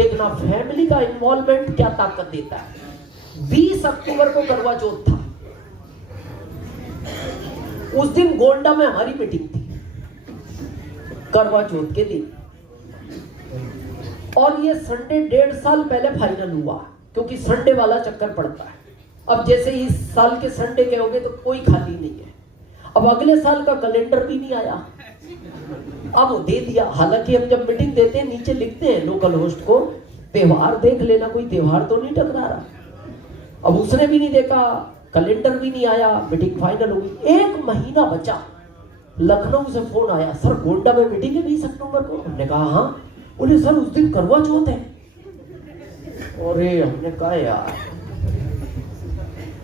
देखना फैमिली का इन्वॉल्वमेंट क्या ताकत देता है। 20 अक्टूबर को करवा चौथ था, उस दिन गोंडा में हमारी मीटिंग थी करवा चौथ के दिन, और ये संडे 1.5 साल पहले फाइनल हुआ, क्योंकि संडे वाला चक्कर पड़ता है। अब जैसे इस साल के संडे के होंगे तो कोई खाली नहीं है। अब अगले साल का कैलेंडर भी नहीं आया, अब वो दे दिया। हालांकि हम जब मीटिंग देते हैं नीचे लिखते हैं लोकल होस्ट को, त्योहार देख लेना, कोई त्योहार तो नहीं टकरा रहा। अब उसने भी नहीं देखा, कैलेंडर भी नहीं आया, मीटिंग फाइनल हो गई। 1 महीना बचा, लखनऊ से फोन आया, सर गोंडा में मीटिंग है 20 अक्टूबर को। हमने कहा हाँ। बोले सर उस दिन करवा चौथ है। अरे हमने कहा यार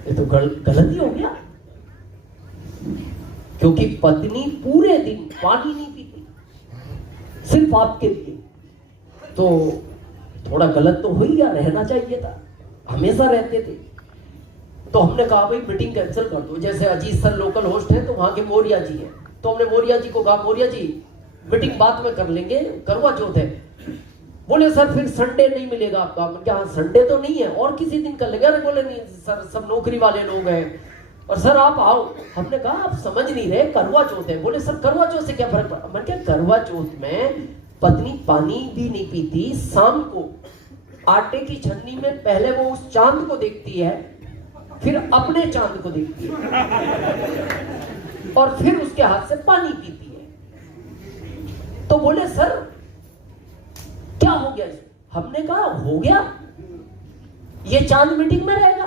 ये तो गलत ही हो गया, क्योंकि पत्नी पूरे दिन पानी नहीं पीती सिर्फ आपके लिए, तो थोड़ा गलत तो हो ही गया, रहना चाहिए था, हमेशा रहते थे। तो हमने कहा भाई मीटिंग कैंसिल कर दो। जैसे अजीत सर लोकल होस्ट है तो वहां के मौर्या जी है, तो हमने मौर्या जी को कहा मौर्या जी मीटिंग बाद में कर लेंगे, करवा चौथ है। बोले सर फिर संडे नहीं मिलेगा आपका। क्या संडे तो नहीं है, और किसी दिन कर लेंगे। अरे बोले नहीं सर, सब नौकरी वाले लोग हैं, और सर आप आओ। हमने कहा आप समझ नहीं रहे, करवा चौथ है। बोले सर करवा चौथ से क्या फर्क पड़ा। मैंने कहा करवा चौथ में पत्नी पानी भी नहीं पीती, शाम को आटे की छन्नी में पहले वो उस चांद को देखती है, फिर अपने चांद को देखती है, और फिर उसके हाथ से पानी पीती है। तो बोले सर क्या हो गया। हमने कहा हो गया, ये चांद मीटिंग में रहेगा,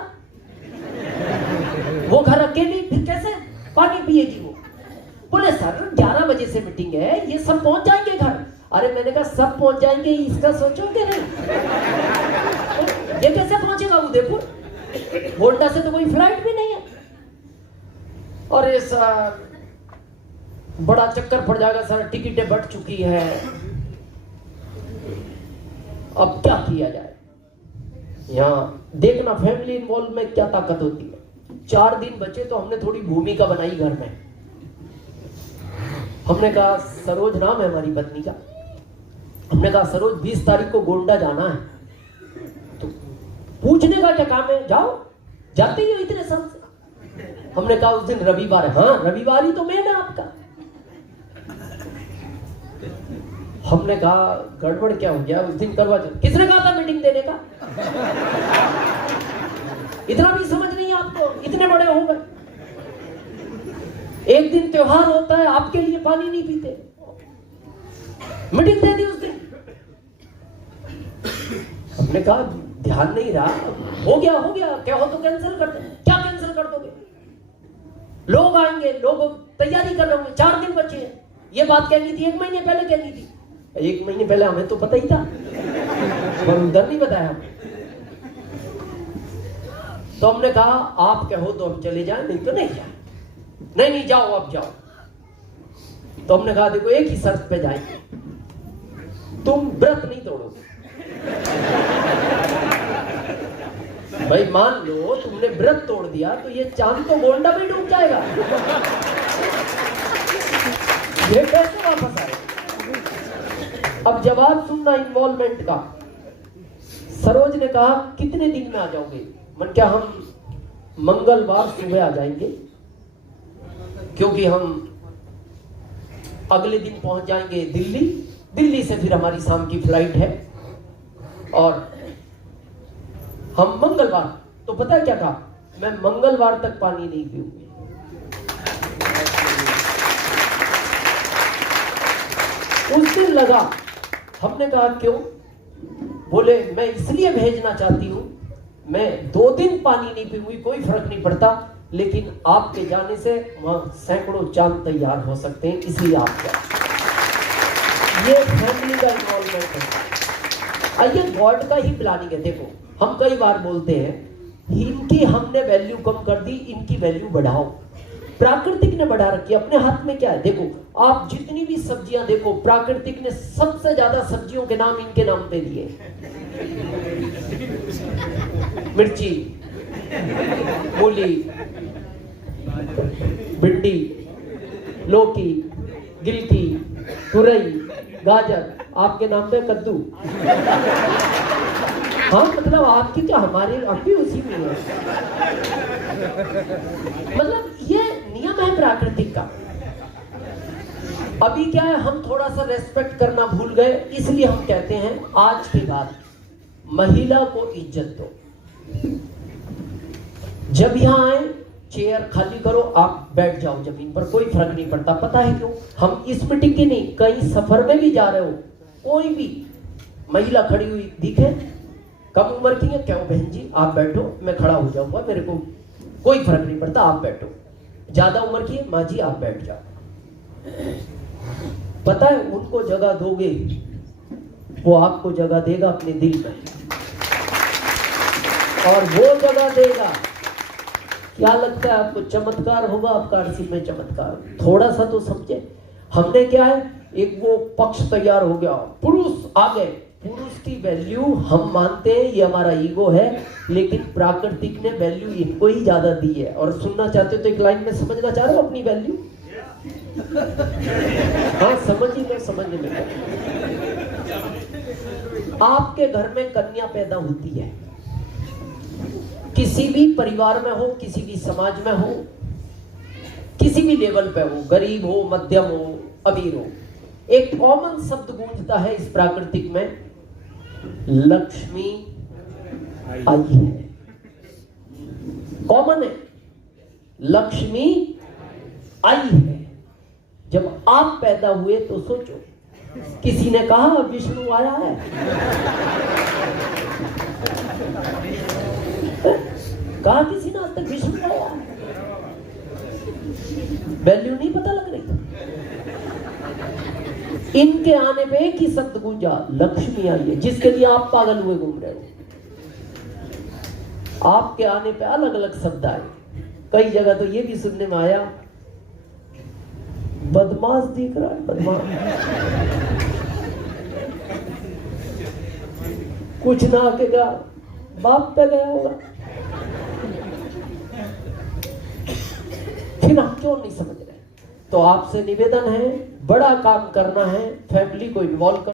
वो घर अकेली, फिर कैसे पानी पिएगी वो। बोले सर 11 बजे से मीटिंग है, ये सब पहुंच जाएंगे घर। अरे मैंने कहा सब पहुंच जाएंगे, इसका सोचोगे नहीं। ये कैसे पहुंचेगा उदयपुर, गोंडा से तो कोई फ्लाइट भी नहीं है। और ये सर बड़ा चक्कर पड़ जाएगा सर, टिकटें बढ़ चुकी है, अब क्या किया जाए। यहाँ देखना फैमिली इन्वॉल्व में क्या ताकत होती है। 4 दिन बचे तो हमने थोड़ी भूमिका बनाई घर में। हमने कहा सरोज नाम है हमारी पत्नी का, हमने कहा सरोज 20 तारीख को गोंडा जाना है, तो पूछने का क्या काम है, जाओ, जाते ही हो इतने साल से। हमने कहा उस दिन रविवार है। हाँ रविवार ही तो मेन है आपका। हमने कहा गड़बड़ क्या हो गया, उस दिन करवा चौथ। किसने कहा था मीटिंग देने का, इतना भी समझ नहीं है आपको, इतने बड़े हो गए। एक दिन त्योहार होता है, आपके लिए पानी नहीं पीते, मीटिंग दे दी उस दिन। हमने कहा ध्यान नहीं रहा, हो गया, क्या हो तो कैंसिल कर दो। क्या कैंसिल कर दोगे, लोग आएंगे, लोग तैयारी कर रहे होंगे, 4 दिन बचे हैं। ये बात कहनी थी 1 महीने पहले कहनी थी। 1 महीने पहले हमें तो पता ही था, पर उधर नहीं बताया। तो हमने कहा आप कहो तो हम चले जाएं, नहीं तो नहीं जाए। नहीं जाओ, अब जाओ। तो हमने कहा देखो एक ही शर्त पे जाएंगे, तुम व्रत नहीं तोड़ोगे। भाई मान लो तुमने व्रत तोड़ दिया तो ये चांद तो गोंडा में डूब जाएगा, ये कैसे वापस आएगा। अब जवाब सुनना इन्वॉल्वमेंट का। सरोज ने कहा कितने दिन में आ जाओगे। मन क्या हम मंगलवार सुबह आ जाएंगे, क्योंकि हम अगले दिन पहुंच जाएंगे दिल्ली से फिर हमारी शाम की फ्लाइट है, और हम मंगलवार। तो पता है क्या कहा, मैं मंगलवार तक पानी नहीं पीऊंगी। उस दिन लगा, हमने कहा क्यों। बोले मैं इसलिए भेजना चाहती हूं, मैं 2 दिन पानी नहीं पीऊंगी, कोई फर्क नहीं पड़ता, लेकिन आपके जाने से वहां सैकड़ों चांद तैयार हो सकते हैं, इसलिए आप जाए। ये फैमिली का इन्वॉल्वमेंट है। आइए गॉड का ही प्लानिंग है। देखो हम कई बार बोलते हैं इनकी हमने वैल्यू कम कर दी, इनकी वैल्यू बढ़ाओ। प्राकृतिक ने बढ़ा रखी है, अपने हाथ में क्या है। देखो आप जितनी भी सब्जियां देखो, प्राकृतिक ने सबसे ज्यादा सब्जियों के नाम इनके नाम पे दिए। मिर्ची, मूली, भिंडी, लौकी, गिलकी, तुरई, गाजर, आपके नाम पे कद्दू। हाँ मतलब आपकी क्या हमारे हम भी उसी में है। मतलब ये नियम है प्राकृतिक का। अभी क्या है, हम थोड़ा सा रेस्पेक्ट करना भूल गए, इसलिए हम कहते हैं आज के बाद महिला को इज्जत दो। जब यहां आए चेयर खाली करो, आप बैठ जाओ जमीन पर, कोई फर्क नहीं पड़ता। पता है क्यों? हम इस मीटिंग के नहीं, कहीं सफर में भी जा रहे हो, कोई भी महिला खड़ी हुई दिखे, कम उम्र की है, क्यों बहन जी आप बैठो, मैं खड़ा हो जाऊंगा, मेरे को कोई फर्क नहीं पड़ता, आप बैठो। ज्यादा उम्र की है, माँ जी आप बैठ जाओ। पता है उनको जगह दोगे, वो आपको जगह देगा अपने दिल में, और वो जगह देगा। क्या लगता है आपको चमत्कार होगा? आपका अर्सी में चमत्कार। थोड़ा सा तो समझे। हमने क्या है, एक वो पक्ष तैयार हो गया, पुरुष आ गए। पुरुष की वैल्यू हम मानते हैं, ये हमारा ईगो है, लेकिन प्राकृतिक ने वैल्यू इनको ही ज्यादा दी है। और सुनना चाहते हो तो एक लाइन में समझना चाह रहे हो अपनी वैल्यू? हाँ समझ ही लो, समझ में। आपके घर में कन्या पैदा होती है, किसी भी परिवार में हो, किसी भी समाज में हो, किसी भी लेवल पे हो, गरीब हो, मध्यम हो, अमीर हो, एक कॉमन शब्द गूंजता है इस प्राकृतिक में, लक्ष्मी आई है। कॉमन है, लक्ष्मी आई है। जब आप पैदा हुए तो सोचो, किसी ने कहा विष्णु आया है? कहा किसी ने आज तक विष्णु आया? वैल्यू नहीं पता लग रही। इनके आने पे एक ही शब्द गूंजा, लक्ष्मी आई है, जिसके लिए आप पागल हुए घूम रहे हो। आपके आने पे अलग अलग शब्द आए। कई जगह तो ये भी सुनने में आया, बदमाश दिख रहा है, बदमाश। कुछ ना आकेगा, बाप पे गया होगा। फिर हम क्यों नहीं समझ रहे? तो आपसे निवेदन है, बड़ा काम करना है, फैमिली को इन्वॉल्व कर